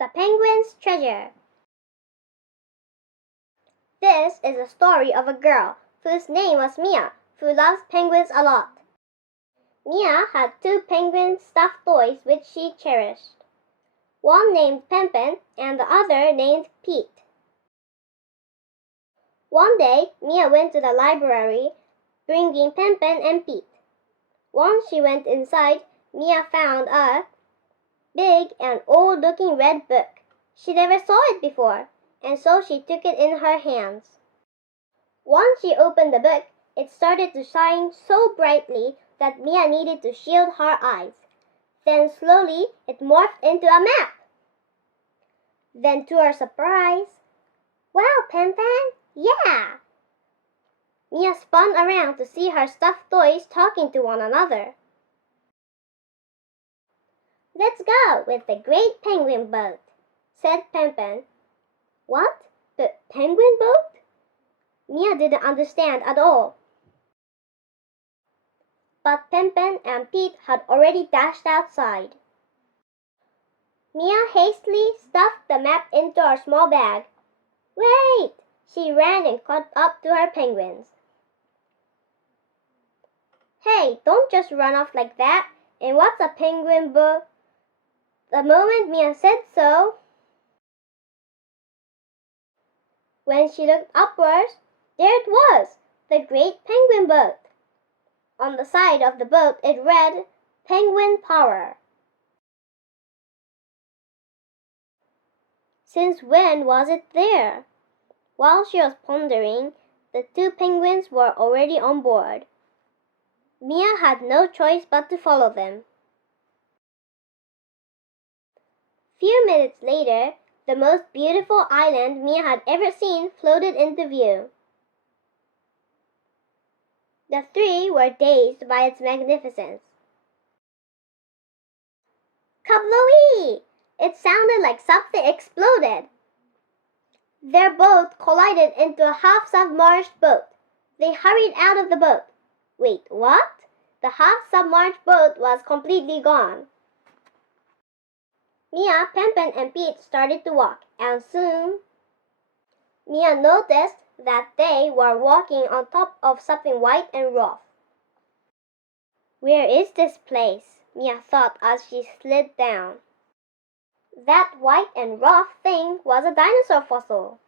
The Penguin's Treasure. This is a story of a girl whose name was Mia, who loves penguins a lot. Mia had 2 penguin stuffed toys which she cherished. One named Pen and the other named Pete. One day, Mia went to the library, bringing Pen and Pete. Once she went inside, Mia found a big and old-looking red book. She never saw it before, and so she took it in her hands. Once she opened the book, it started to shine so brightly that Mia needed to shield her eyes. Then slowly, it morphed into a map. Then to her surprise, "Wow, Pen, yeah!" Mia spun around to see her stuffed toys talking to one another. "Let's go with the great penguin boat," said Pen. "What? The penguin boat?" Mia didn't understand at all. But Pen and Pete had already dashed outside. Mia hastily stuffed the map into her small bag. "Wait!" She ran and caught up to her penguins. "Hey, don't just run off like that. And what's a penguin boat?" The moment Mia said so, when she looked upwards, there it was, the great penguin boat. On the side of the boat it read, "Penguin Power." Since when was it there? While she was pondering, the 2 penguins were already on board. Mia had no choice but to follow them. Few minutes later, the most beautiful island Mia had ever seen floated into view. The 3 were dazed by its magnificence. Kablooey! It sounded like something exploded. Their boat collided into a half-submerged boat. They hurried out of the boat. Wait, what? The half-submerged boat was completely gone. Mia, Pen and Pete started to walk, and soon Mia noticed that they were walking on top of something white and rough. "Where is this place?" Mia thought as she slid down. That white and rough thing was a dinosaur fossil.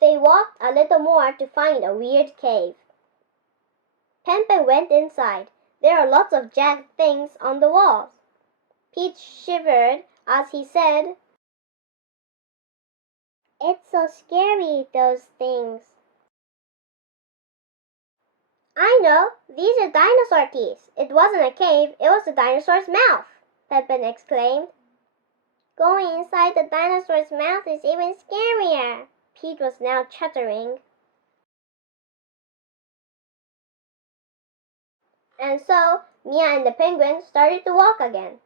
They walked a little more to find a weird cave. Pen went inside. There are lots of jagged things on the walls. Pete shivered as he said, "It's so scary, those things." "I know, these are dinosaur teeth. It wasn't a cave, it was the dinosaur's mouth," Pen exclaimed. "Going inside the dinosaur's mouth is even scarier." Pete was now chattering. And so, Mia and the penguin started to walk again.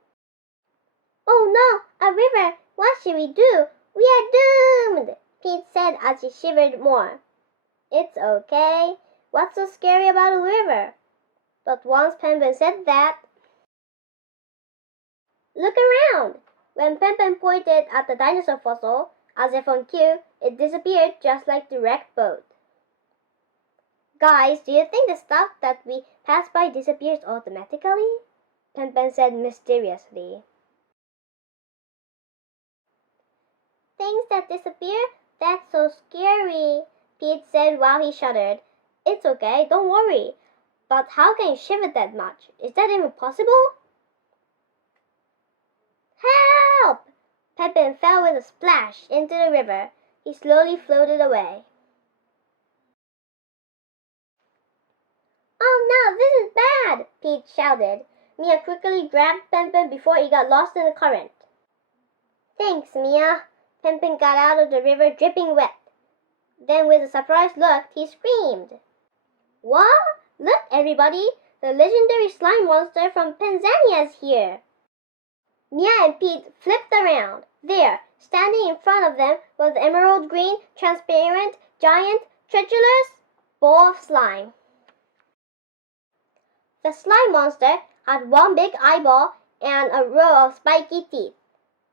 "Oh no, a river! What should we do? We are doomed!" Pete said as he shivered more. "It's okay. What's so scary about a river?" But once Pen said that, "Look around!" When Pen pointed at the dinosaur fossil, as if on cue, it disappeared just like the wrecked boat. "Guys, do you think the stuff that we pass by disappears automatically?" Pen said mysteriously. "Things that disappear? That's so scary," Pete said while he shuddered. "It's okay, don't worry. But how can you shiver that much? Is that even possible?" "Help!" Pen fell with a splash into the river. He slowly floated away. "Oh no, this is bad!" Pete shouted. Mia quickly grabbed Pen before he got lost in the current. "Thanks, Mia." Pen got out of the river dripping wet. Then with a surprised look, he screamed. "What? Look, everybody! The legendary slime monster from Tanzania is here!" Mia and Pete flipped around. There, standing in front of them, was the emerald green, transparent, giant, treacherous ball of slime. The slime monster had one big eyeball and a row of spiky teeth.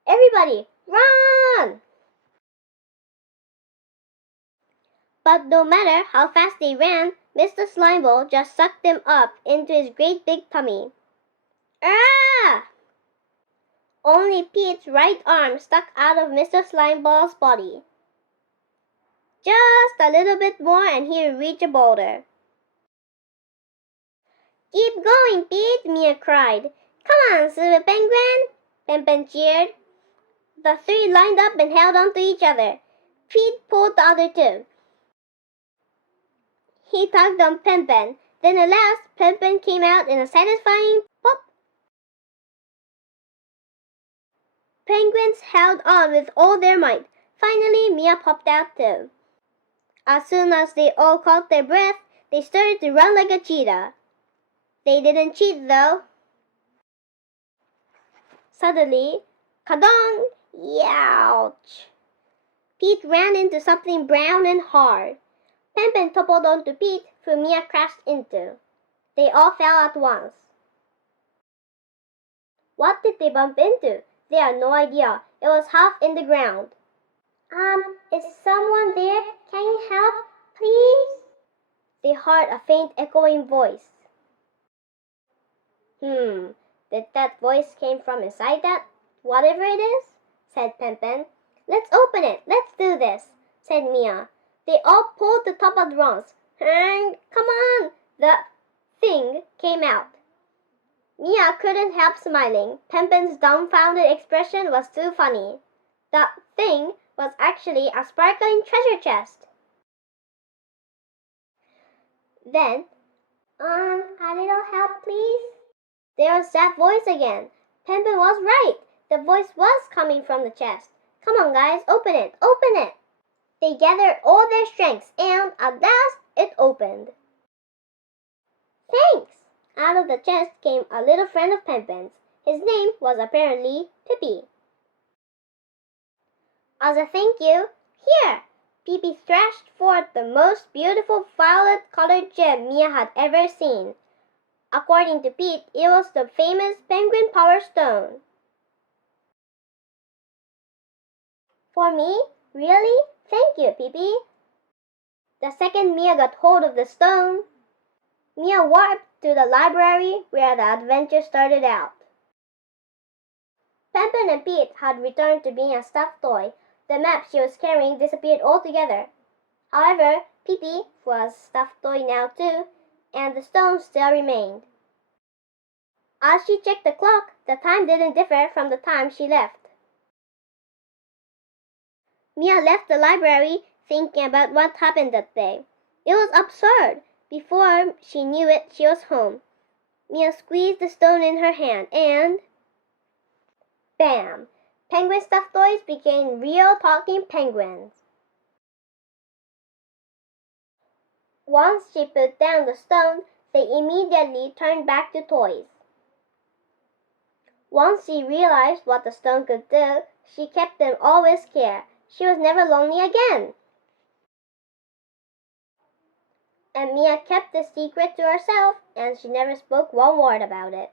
Everybody, run! But no matter how fast they ran, Mr. Slimeball just sucked them up into his great big tummy. Ah! Only Pete's right arm stuck out of Mr. Slimeball's body. Just a little bit more and he would reach a boulder. Keep going, Pete, Mia cried. Come on, Silver Penguin, Pen cheered. The three lined up and held on to each other. Pete pulled the other two. He tugged on Pen, then at last Pen came out in a satisfying pop. Penguins held on with all their might. Finally, Mia popped out too. As soon as they all caught their breath, they started to run like a cheetah. They didn't cheat though. Suddenly, kadong! Youch! Pete ran into something brown and hard. Pen toppled onto Pete, who Mia crashed into. They all fell at once. What did they bump into? They had no idea. It was half in the ground. Is someone there? Can you help, please? They heard a faint echoing voice. Did that voice came from inside that, whatever it is? Said Pen. Let's open it. Let's do this, said Mia. They all pulled the top at once. And come on! The thing came out. Mia couldn't help smiling. Pen's dumbfounded expression was too funny. The thing was actually a sparkling treasure chest. Then, a little help, please? There was that voice again. Pen was right. The voice was coming from the chest. Come on, guys, open it, open it. They gathered all their strengths, and at last it opened. Thanks! Out of the chest came a little friend of Pen's. His name was apparently Pippi. As a thank you, here! Pippi thrashed forth the most beautiful violet-colored gem Mia had ever seen. According to Pete, it was the famous Penguin Power Stone. For me? Really? Thank you, Pippi. The second Mia got hold of the stone, Mia warped to the library where the adventure started out. Pen and Pete had returned to being a stuffed toy. The map she was carrying disappeared altogether. However, Pippi was a stuffed toy now too, and the stone still remained. As she checked the clock, the time didn't differ from the time she left. Mia left the library thinking about what happened that day. It was absurd. Before she knew it, she was home. Mia squeezed the stone in her hand and... bam! Penguin stuffed toys became real talking penguins. Once she put down the stone, they immediately turned back to toys. Once she realized what the stone could do, she kept them always care. She was never lonely again. And Mia kept the secret to herself, and she never spoke one word about it.